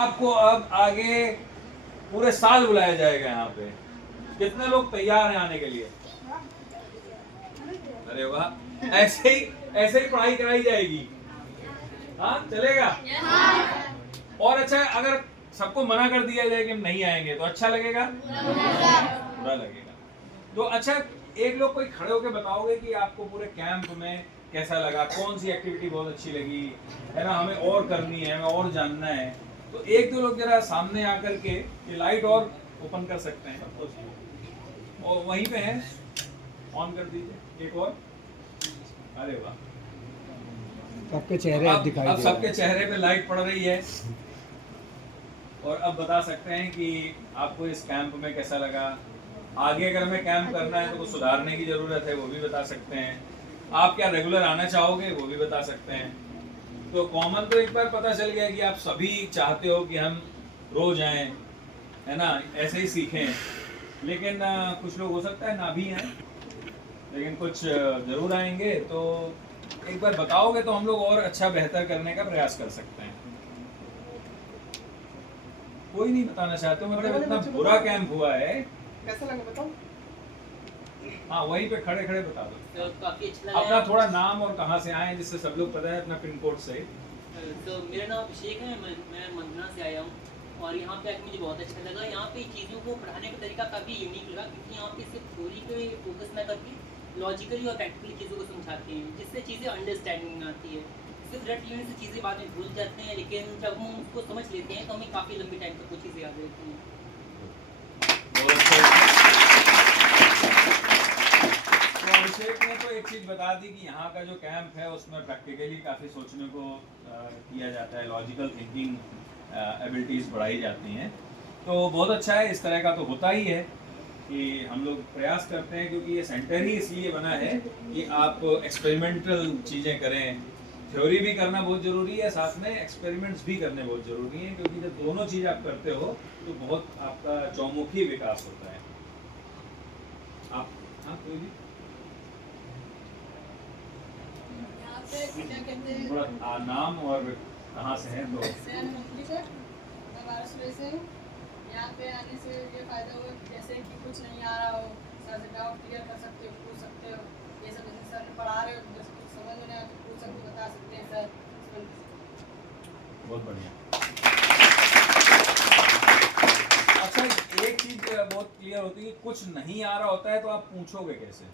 आपको अब आगे पूरे साल बुलाया जाएगा यहाँ पे। कितने लोग तैयार हैं आने के लिए? अरे वाह, ऐसे ही पढ़ाई कराई जाएगी। हाँ चलेगा। और अच्छा, अगर सबको मना कर दिया जाए कि हम नहीं आएंगे तो अच्छा लगेगा? बुरा लगेगा। तो अच्छा, एक लोग कोई खड़े होकर बताओगे कि आपको पूरे कैंप में कैसा लगा, कौन सी एक्टिविटी बहुत अच्छी लगी, है ना, हमें और करनी है, हमें और जानना है। तो एक दो लोग जरा सामने आकर के ये लाइट और ओपन कर सकते हैं, और वहीं पे है, ऑन कर दीजिए एक और। अरे वाह, सबके चेहरे दिखाई अब दे सबके रहे हैं। चेहरे पे लाइट पड़ रही है, और अब बता सकते हैं कि आपको इस कैंप में कैसा लगा। आगे अगर हमें कैंप करना है तो कुछ सुधारने की जरूरत है, वो भी बता सकते हैं। आप क्या रेगुलर आना चाहोगे, वो भी बता सकते हैं। तो कॉमन तो एक बार पता चल गया कि आप सभी चाहते हो कि हम रोज आए, है ना, ऐसे ही सीखें। लेकिन कुछ लोग हो सकता है ना भी आए, लेकिन कुछ जरूर आएंगे। तो एक बार बताओगे तो हम लोग और अच्छा बेहतर करने का प्रयास कर सकते हैं। कोई नहीं बताना चाहते, मतलब इतना बुरा कैंप हुआ है। कैसा लगा बताओ? हाँ, वहीं पे खड़े खड़े बता दो। तो काफ़ी अच्छा लगा। अपना थोड़ा नाम और कहाँ से आए, जिससे सब लोग पता है, अपना पिन कोड से। तो मेरा नाम अभिषेक है, मैं मंदना से आया हूँ, और यहाँ पे आके मुझे बहुत अच्छा लगा। यहाँ पे चीज़ों को पढ़ाने का तरीका काफ़ी यूनिक लगा, क्योंकि यहाँ पे सिर्फ थ्योरी पे फोकस ना करके लॉजिकली और प्रैक्टिकली चीज़ों को समझाते हैं, जिससे चीज़ें अंडरस्टैंडिंग में आती है। सिर्फ रट लेने से चीज़ें बाद में भूल जाते हैं, लेकिन जब हम उसको समझ लेते हैं तो हमें काफ़ी लंबी टाइम तक वो चीज़ें याद रहती हैं। तो अभिषेक ने तो एक चीज बता दी कि यहाँ का जो कैंप है उसमें प्रैक्टिकली काफी सोचने को किया जाता है, लॉजिकल थिंकिंग एबिलिटीज बढ़ाई जाती हैं। तो बहुत अच्छा है, इस तरह का तो होता ही है कि हम लोग प्रयास करते हैं, क्योंकि ये सेंटर ही इसलिए बना है कि आप एक्सपेरिमेंटल चीज़ें करें। थ्योरी भी करना बहुत ज़रूरी है, साथ में एक्सपेरिमेंट्स भी करने बहुत ज़रूरी हैं, क्योंकि जब दोनों चीज़ आप करते हो तो बहुत आपका चौमुखी विकास होता है। आप हाँ, कोई भी क्या कहते हैं? थोड़ा नाम और कहाँ से हैं तो। सर, मैं वाराणसी से हूँ। यहाँ पे आने से ये फायदा हुआ कि जैसे कि कुछ नहीं आ रहा हो, सर से डाउट क्लियर कर सकते हो, पूछ सकते हो। ये सब जैसे सर पढ़ा रहे हो, जैसे कुछ समझ में नहीं आया तो पूछ सकते, बता सकते हैं सर। बहुत बढ़िया। अच्छा, एक चीज बहुत क्लियर होती है, कुछ नहीं आ रहा होता है तो आप पूछोगे कैसे?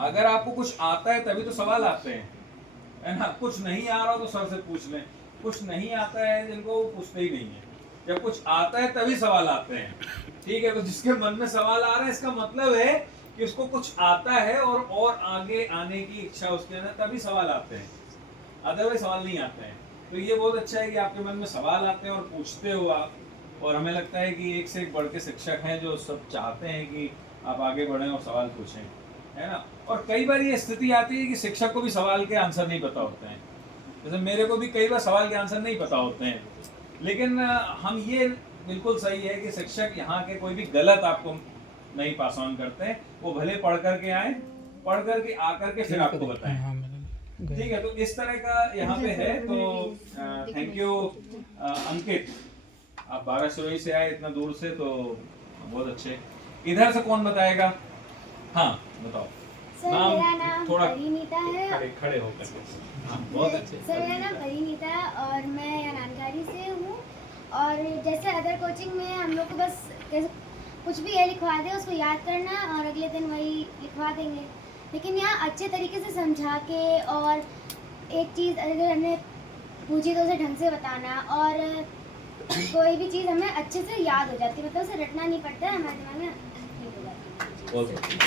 अगर आपको कुछ आता है तभी तो सवाल आते हैं, है ना। कुछ नहीं आ रहा हो तो सर से पूछ लें। कुछ नहीं आता है जिनको, वो पूछते ही नहीं है। जब कुछ आता है तभी सवाल आते हैं, ठीक है। तो जिसके मन में सवाल आ रहा है, इसका मतलब है कि उसको कुछ आता है और आगे आने की इच्छा उसके अंदर, तभी सवाल आते हैं, अदरवाइज सवाल नहीं आते हैं। तो ये बहुत अच्छा है कि आपके मन में सवाल आते हैं और पूछते हो आप। और हमें लगता है कि एक से एक बढ़ के शिक्षक हैं जो सब चाहते हैं कि आप आगे बढ़ें और सवाल पूछें, है ना। और कई बार ये स्थिति आती है कि शिक्षक को भी सवाल के आंसर नहीं पता होते हैं। जैसे मेरे को भी कई बार सवाल के आंसर नहीं पता होते हैं, लेकिन हम ये बिल्कुल सही है कि शिक्षक यहाँ के कोई भी गलत आपको नहीं पास ऑन करते हैं। वो भले पढ़ करके आए, पढ़ करके आकर के फिर आपको बताएं, ठीक है। तो इस तरह का यहाँ पे है। तो थैंक यू अंकित, आप 12 सुरई से आए इतना दूर से, तो बहुत अच्छे। इधर से कौन बताएगा? हाँ बताओ। सर मेरा नाम थोड़ा परिणीता है। खड़े होकर के। हाँ, बहुत अच्छे। सर मेरा नाम परिणीता है और मैं जानकारी से हूँ। और जैसे अदर कोचिंग में हम लोग को बस कुछ भी ये लिखवा दे उसको याद करना और अगले दिन वही लिखवा देंगे, लेकिन यहाँ अच्छे तरीके से समझा के और एक चीज़ अगर हमें पूछी तो उसे ढंग से बताना, और कोई भी चीज़ हमें अच्छे से याद हो जाती है, मतलब उसे रटना नहीं पड़ता है, हमारे दिमाग में ठीक हो जाती है।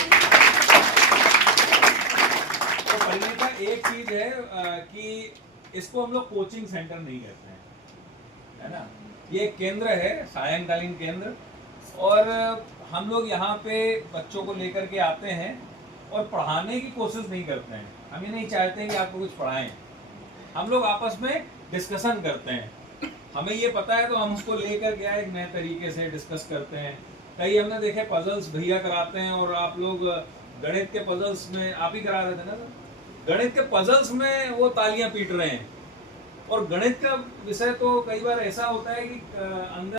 तो परिणीता, एक चीज है कि इसको हम लोग कोचिंग सेंटर नहीं कहते हैं, है ना। ये एक केंद्र है, सायंकालीन केंद्र, और हम लोग यहाँ पे बच्चों को लेकर के आते हैं और पढ़ाने की कोशिश नहीं करते हैं। हम ये नहीं चाहते हैं कि आपको कुछ पढ़ाएं, हम लोग आपस में डिस्कशन करते हैं। हमें ये पता है तो हम उसको लेकर के एक नए तरीके से डिस्कस करते हैं। कई हमने देखे पजल्स भैया कराते हैं, और आप लोग गणित के पजल्स में आप ही करा रहे थे ना, गणित के पजल्स में वो तालियां पीट रहे हैं, और गणित का विषय तो कई बार ऐसा होता है कि अंदर